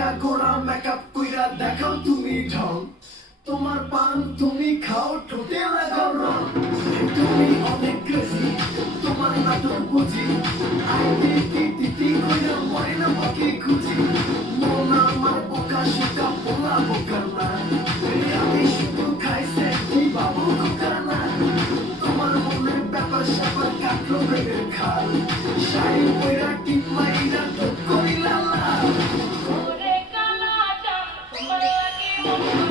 দেখা করা মেকআপ কইরা দেখাও তুমি ঢং। তোমার পান তুমি খাও, ঠোঁটে লাগাও রং। তুমি অনেক ক্রেজি তোমার নাটক বুঝি। আই টি টি কইরা মরে না খুঁজি। মন আমার বোকা সেটা বলা বোকা না। আমি শুধু বাবু খোকা না। তোমার মনের ব্যাপার স্যাপার কাটলো বেড়ে খাল শাড়ি Thank you.